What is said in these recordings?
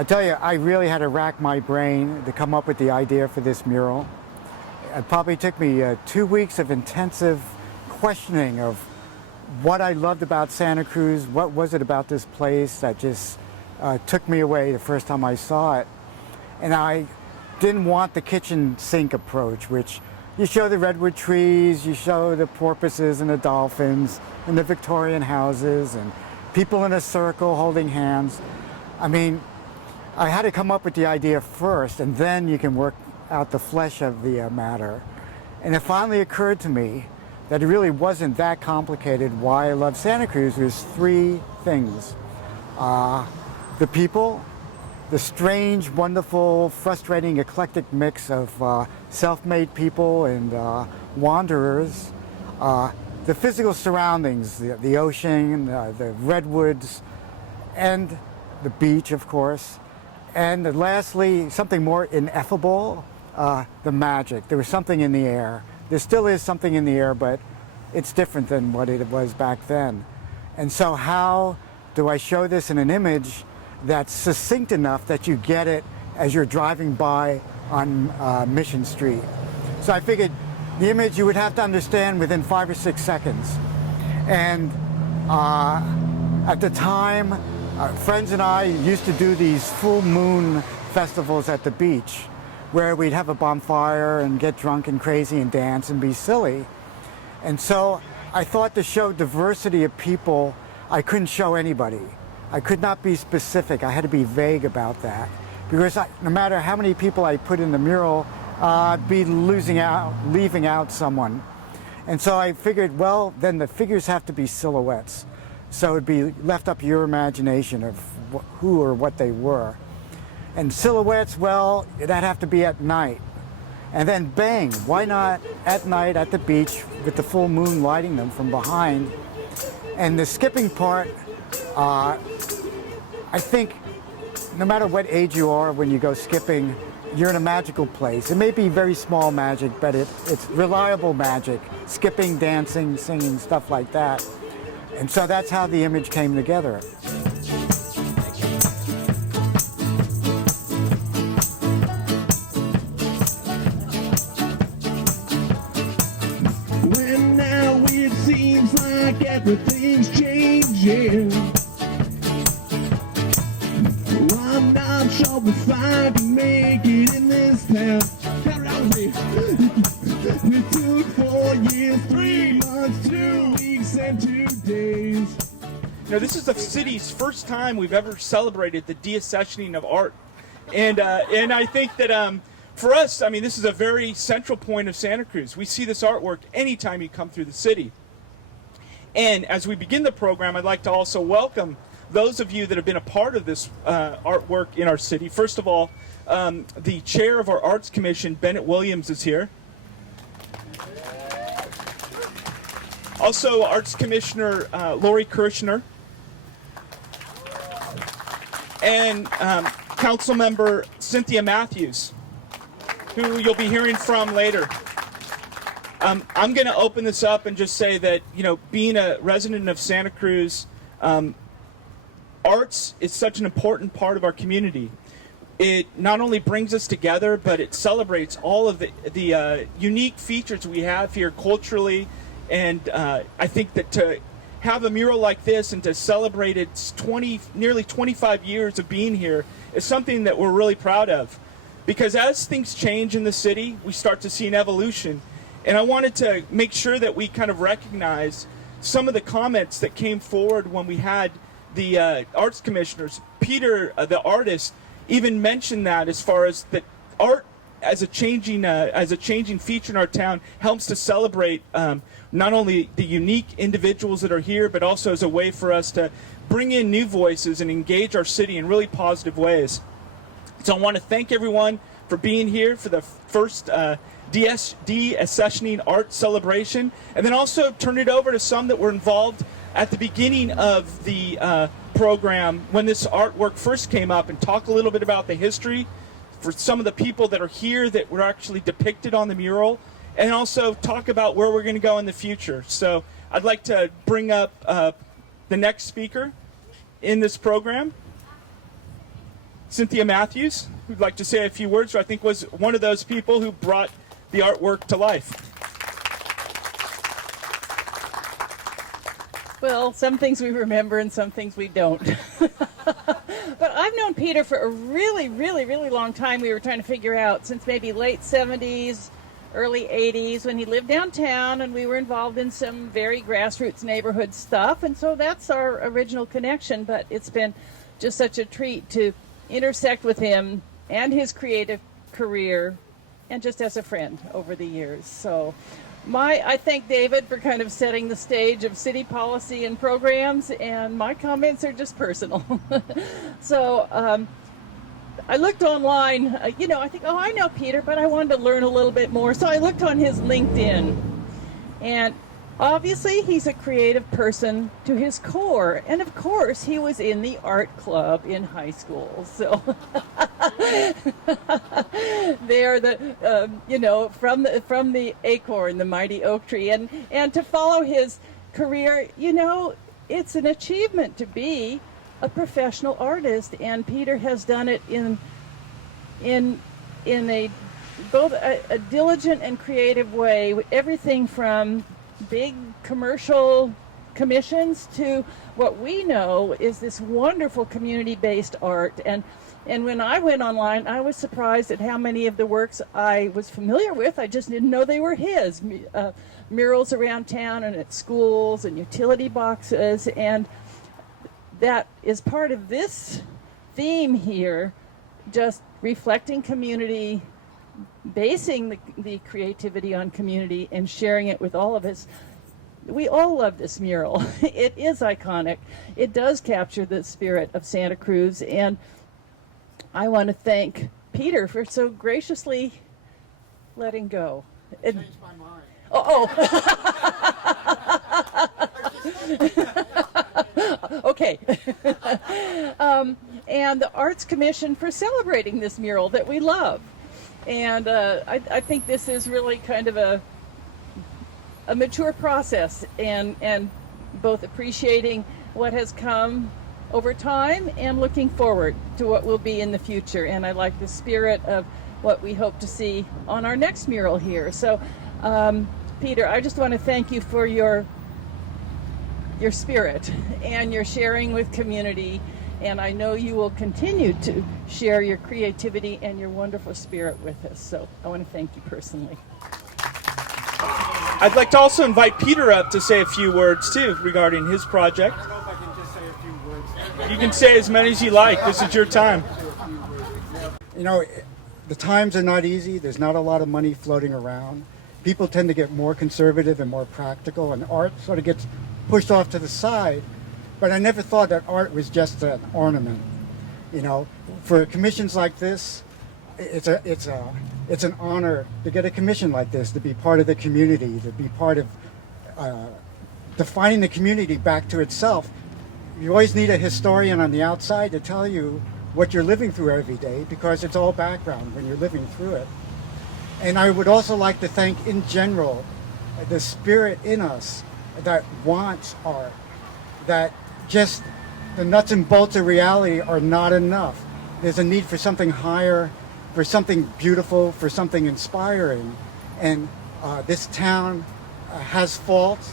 I tell you, I really had to rack my brain to come up with the idea for this mural. It probably took me 2 weeks of intensive questioning of what I loved about Santa Cruz, what was it about this place that just took me away the first time I saw it. And I didn't want the kitchen sink approach, which you show the redwood trees, you show the porpoises and the dolphins and the Victorian houses and people in a circle holding hands. I mean, I had to come up with the idea first, and then you can work out the flesh of the matter. And it finally occurred to me that it really wasn't that complicated. Why I love Santa Cruz was 3 things. The people, the strange, wonderful, frustrating, eclectic mix of self-made people and wanderers, the physical surroundings, the ocean, the redwoods, and the beach, of course. And lastly, something more ineffable, the magic. There was something in the air. There still is something in the air, but it's different than what it was back then. And so how do I show this in an image that's succinct enough that you get it as you're driving by on Mission Street? So I figured the image you would have to understand within 5 or 6 seconds. And at the time, friends and I used to do these full moon festivals at the beach where we'd have a bonfire and get drunk and crazy and dance and be silly. And so I thought to show diversity of people, I couldn't show anybody. I could not be specific. I had to be vague about that. Because no matter how many people I put in the mural, I'd be leaving out someone. And so I figured, well, then the figures have to be silhouettes. So it'd be left up to your imagination of who or what they were. And silhouettes, well, that'd have to be at night. And then bang, why not at night at the beach with the full moon lighting them from behind? And the skipping part, I think no matter what age you are when you go skipping, you're in a magical place. It may be very small magic, but it's reliable magic. Skipping, dancing, singing, stuff like that. And so that's how the image came together. When now it seems like everything's changing, I'm not sure if I can make it in this town. Count it out with me. It took 4 years, 3 months, 2 weeks, and 2 days. You know, this is the city's first time we've ever celebrated the deaccessioning of art. And I think that for us, I mean, this is a very central point of Santa Cruz. We see this artwork anytime you come through the city. And as we begin the program, I'd like to also welcome those of you that have been a part of this artwork in our city. First of all, the chair of our Arts Commission, Bennett Williams, is here. Also, Arts Commissioner Lori Kirshner. And Council Member Cynthia Matthews, who you'll be hearing from later. I'm going to open this up and just say that, you know, being a resident of Santa Cruz, arts is such an important part of our community. It not only brings us together, but it celebrates all of the unique features we have here culturally. And I think that to have a mural like this and to celebrate its nearly 25 years of being here is something that we're really proud of. Because as things change in the city, we start to see an evolution. And I wanted to make sure that we kind of recognize some of the comments that came forward when we had the arts commissioners. Peter, the artist, even mentioned that as far as that art as a changing feature in our town helps to celebrate not only the unique individuals that are here, but also as a way for us to bring in new voices and engage our city in really positive ways. So I want to thank everyone for being here for the first deaccessioning art celebration, and then also turn it over to some that were involved at the beginning of the program when this artwork first came up, and talk a little bit about the history for some of the people that are here that were actually depicted on the mural, and also talk about where we're going to go in the future. So I'd like to bring up the next speaker in this program. Cynthia Matthews, who'd like to say a few words, who I think was one of those people who brought the artwork to life. Well, some things we remember and some things we don't. But I've known Peter for a really, really, really long time. We were trying to figure out since maybe late 70s, early 80s, when he lived downtown, and we were involved in some very grassroots neighborhood stuff. And so that's our original connection. But it's been just such a treat to intersect with him and his creative career, and just as a friend over the years. So I thank David for kind of setting the stage of city policy and programs, and my comments are just personal. So I looked online, I think, I know Peter, but I wanted to learn a little bit more. So I looked on his LinkedIn, and obviously he's a creative person to his core. And of course, he was in the art club in high school. So they're from the acorn, the mighty oak tree. And to follow his career, it's an achievement to be a professional artist. And Peter has done it in both a diligent and creative way, with everything from big commercial commissions to what we know is this wonderful community-based art. And when I went online, I was surprised at how many of the works I was familiar with. I just didn't know they were his. Murals around town and at schools and utility boxes. And that is part of this theme here, just reflecting community, basing the creativity on community and sharing it with all of us. We all love this mural. It is iconic. It does capture the spirit of Santa Cruz, and I want to thank Peter for so graciously letting go. Changed my mind. Okay. And the Arts Commission for celebrating this mural that we love. And I think this is really kind of a mature process, and both appreciating what has come over time and looking forward to what will be in the future. And I like the spirit of what we hope to see on our next mural here. So, Peter, I just want to thank you for your spirit and your sharing with community. And I know you will continue to share your creativity and your wonderful spirit with us. So I want to thank you personally. I'd like to also invite Peter up to say a few words, too, regarding his project. I don't know if I can just say a few words. You can say as many as you like. This is your time. The times are not easy. There's not a lot of money floating around. People tend to get more conservative and more practical, and art sort of gets pushed off to the side. But I never thought that art was just an ornament. For commissions like this, it's an honor to get a commission like this, to be part of the community, to be part of defining the community back to itself. You always need a historian on the outside to tell you what you're living through every day, because it's all background when you're living through it. And I would also like to thank, in general, the spirit in us that wants art, that just the nuts and bolts of reality are not enough. There's a need for something higher, for something beautiful, for something inspiring. And this town has faults.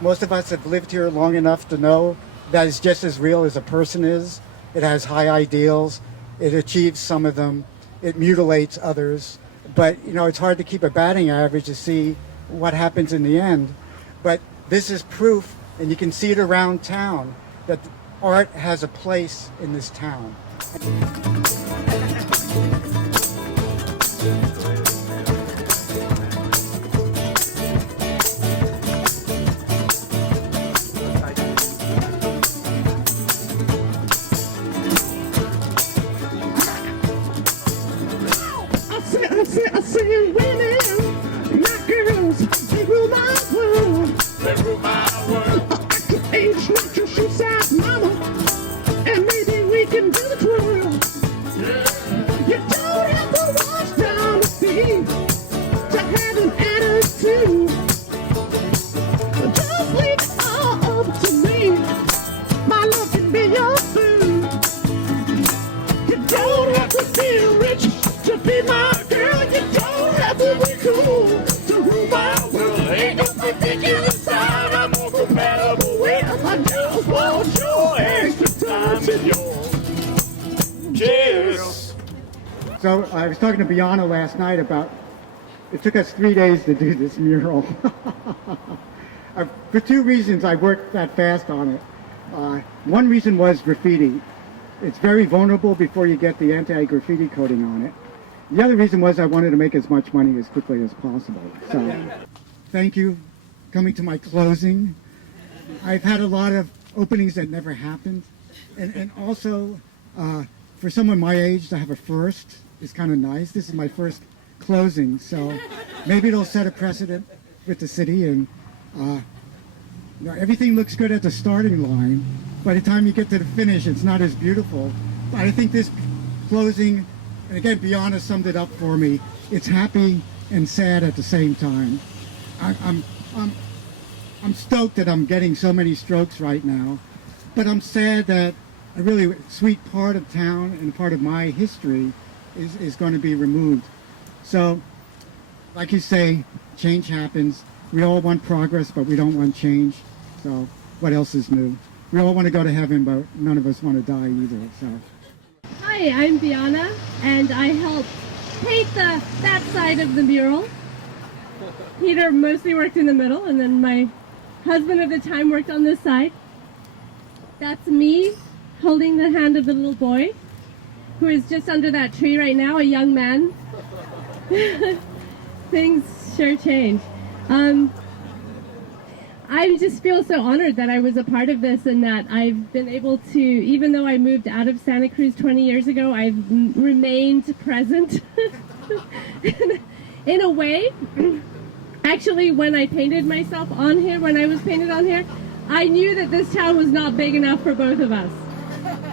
Most of us have lived here long enough to know that it's just as real as a person is. It has high ideals. It achieves some of them. It mutilates others. But, it's hard to keep a batting average to see what happens in the end. But this is proof, and you can see it around town, that art has a place in this town. I say women, not girls, they rule my world. They rule my world. I could age not your shoe size, mama, and maybe we can do the twirl. Yeah. You don't have to wash down the feet to have an attitude. Just leave it all up to me. My love can be your food. I was talking to Biana last night about, it took us 3 days to do this mural. For two reasons I worked that fast on it. One reason was graffiti. It's very vulnerable before you get the anti-graffiti coating on it. The other reason was I wanted to make as much money as quickly as possible. So, thank you. Coming to my closing. I've had a lot of openings that never happened. And also, for someone my age to have a first is kind of nice. This is my first closing, so maybe it'll set a precedent with the city. And everything looks good at the starting line. By the time you get to the finish, it's not as beautiful. But I think this closing, and again, Biana summed it up for me. It's happy and sad at the same time. I'm stoked that I'm getting so many strokes right now, but I'm sad that a really sweet part of town and part of my history is going to be removed. So, like you say, change happens. We all want progress, but we don't want change. So, what else is new? We all want to go to heaven, but none of us want to die either. So. Hi, I'm Biana, and I helped paint that side of the mural. Peter mostly worked in the middle, and then my husband at the time worked on this side. That's me holding the hand of the little boy, who is just under that tree right now, a young man. Things sure change. I just feel so honored that I was a part of this and that I've been able to, even though I moved out of Santa Cruz 20 years ago, I've remained present in a way. Actually, when I painted myself on here, when I was painted on here, I knew that this town was not big enough for both of us.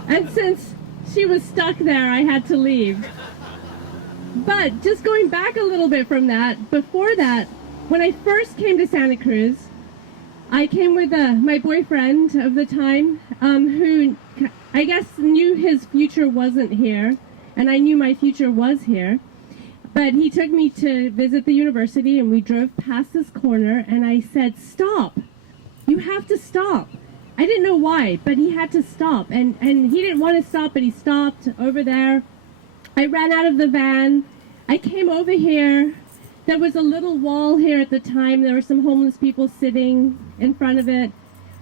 And since she was stuck there, I had to leave. But just going back a little bit from that, before that, when I first came to Santa Cruz, I came with my boyfriend of the time, who I guess knew his future wasn't here, and I knew my future was here. But he took me to visit the university, and we drove past this corner, and I said, "Stop! You have to stop." I didn't know why, but he had to stop, and he didn't want to stop, but he stopped over there. I ran out of the van. I came over here. There was a little wall here at the time. There were some homeless people sitting in front of it.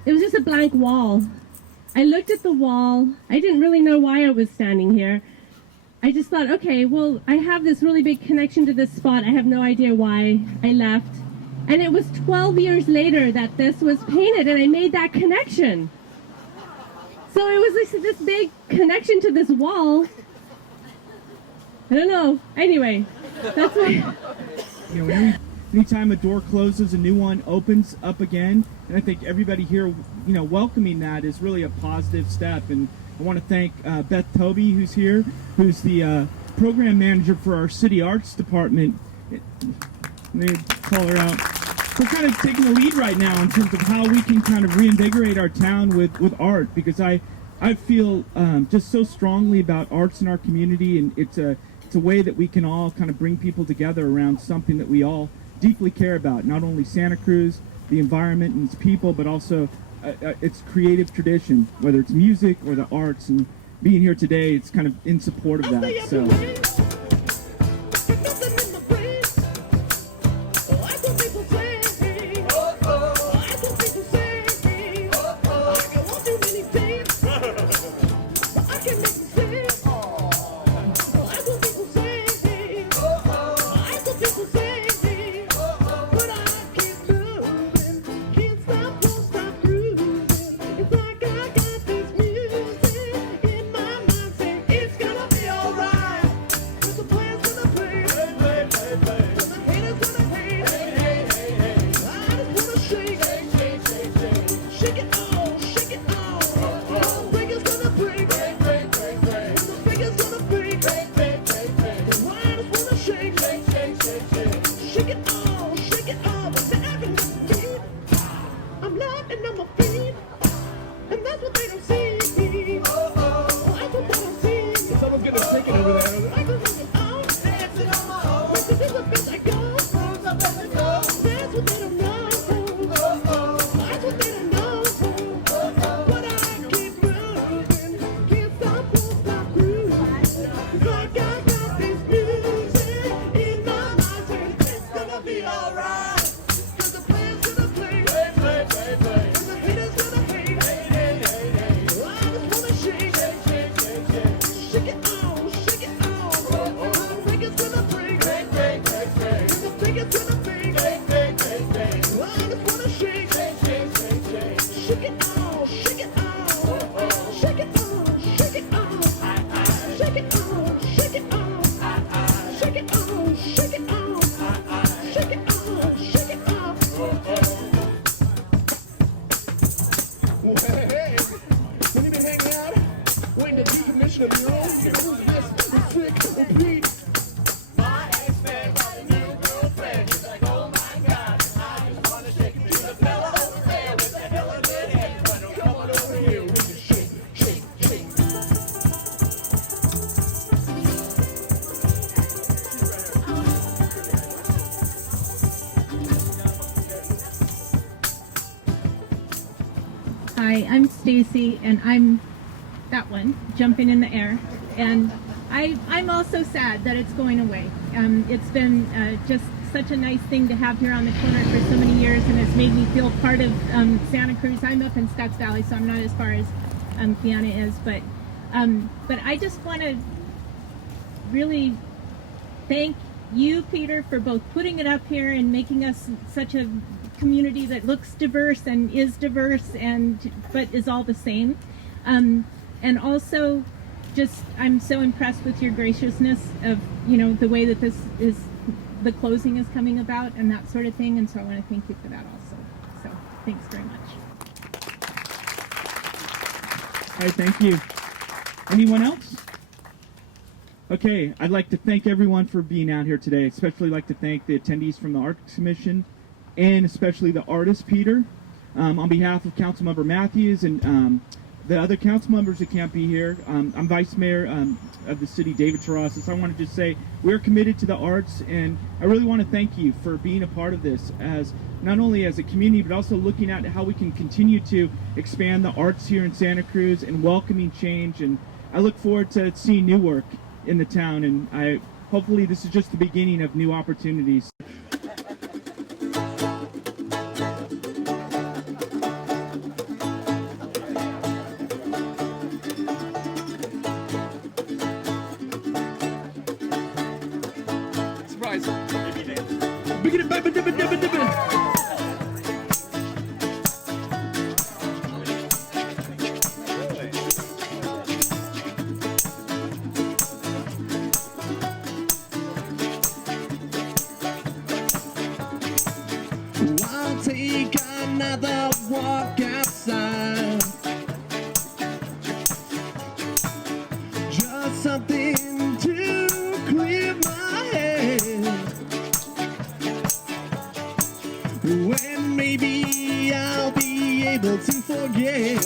It was just a blank wall. I looked at the wall. I didn't really know why I was standing here. I just thought, okay, well, I have this really big connection to this spot. I have no idea why I left. And it was 12 years later that this was painted, and I made that connection. So it was this big connection to this wall. I don't know. Anyway, that's why. You know, anytime a door closes, a new one opens up again, and I think everybody here, you know, welcoming that is really a positive step. And I want to thank Beth Toby, who's here, who's the program manager for our city arts department. Let me call her out. We're kind of taking the lead right now in terms of how we can kind of reinvigorate our town with art, because I feel just so strongly about arts in our community, and it's a way that we can all kind of bring people together around something that we all deeply care about, not only Santa Cruz, the environment and its people, but also its creative tradition, whether it's music or the arts. And being here today, it's kind of in support of that. So. Hi, I'm Stacy, and I'm that one, jumping in the air. And I'm also sad that it's going away. It's been just such a nice thing to have here on the corner for so many years, and it's made me feel part of Santa Cruz. I'm up in Scotts Valley, so I'm not as far as Kiana is, but I just want to really thank you, Peter, for both putting it up here and making us such a community that looks diverse and is diverse, but is all the same. And also, just I'm so impressed with your graciousness of the way that the closing is coming about and that sort of thing. And so I want to thank you for that also. So thanks very much. All right, thank you. Anyone else? Okay, I'd like to thank everyone for being out here today. Especially like to thank the attendees from the Arts Commission, and especially the artist, Peter. On behalf of Councilmember Matthews and the other council members that can't be here, I'm Vice Mayor of the city, David Terrasas. I want to just say we're committed to the arts, and I really want to thank you for being a part of this, as not only as a community, but also looking at how we can continue to expand the arts here in Santa Cruz and welcoming change. And I look forward to seeing new work in the town, and hopefully this is just the beginning of new opportunities. I'll take another walk outside. Just something to clear my head. When maybe I'll be able to forget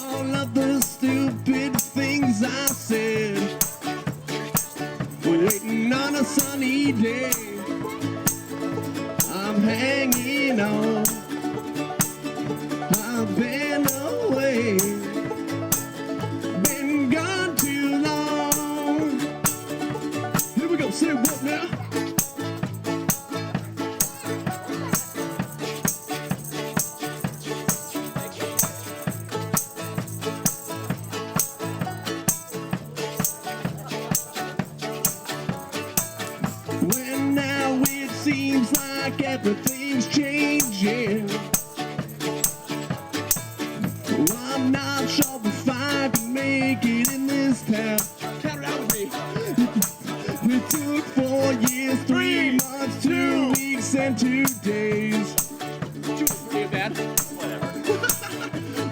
all of the stupid things I said. Waiting on a sunny day, I'm hanging on. I've been away, been gone too long. Here we go, say what now? When now it seems like everything's changing. Well, I'm not sure if I can make it in this town. Count it out with me. It took 4 years, 3 months, 2 weeks, and 2 days. 2 weeks pretty bad. Whatever.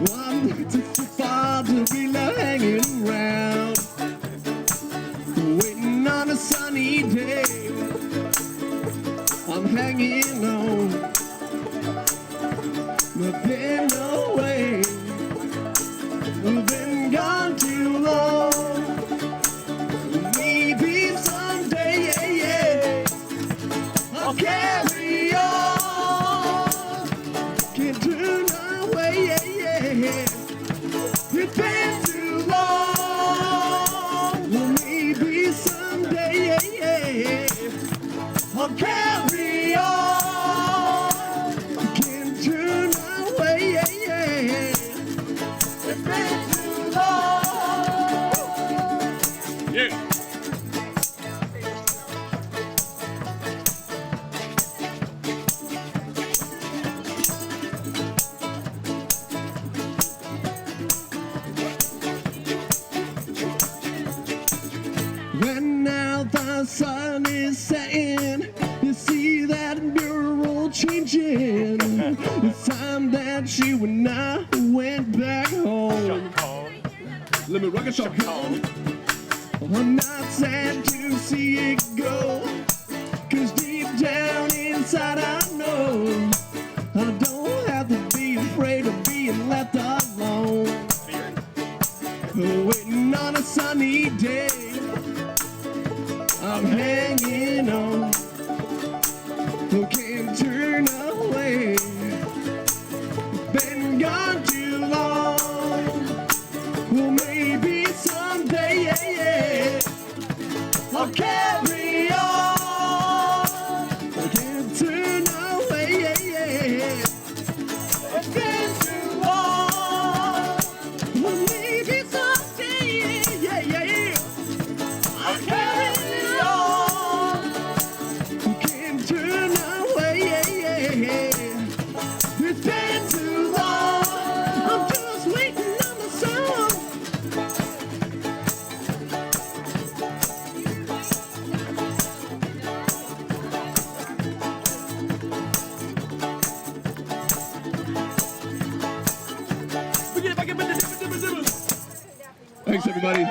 Well, I'm too far to be left hanging around, waiting on a sunny day. I'm hanging on. I've been away. I've been gone too long. Maybe someday, I'll carry on. Can't turn away, It's been too long. Well, maybe someday, I'll carry on. Can't turn away, It's been too long. Yeah. When now the sun is setting, you see that mural changing. It's time that you and I went back home. Let me rock a shot home. I'm not sad to see it go, 'cause deep down inside I know I don't have to be afraid of being left alone. Waiting on a sunny day, I'm hanging on. Can't turn away. everybody.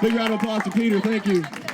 Big round of applause to Peter. Thank you.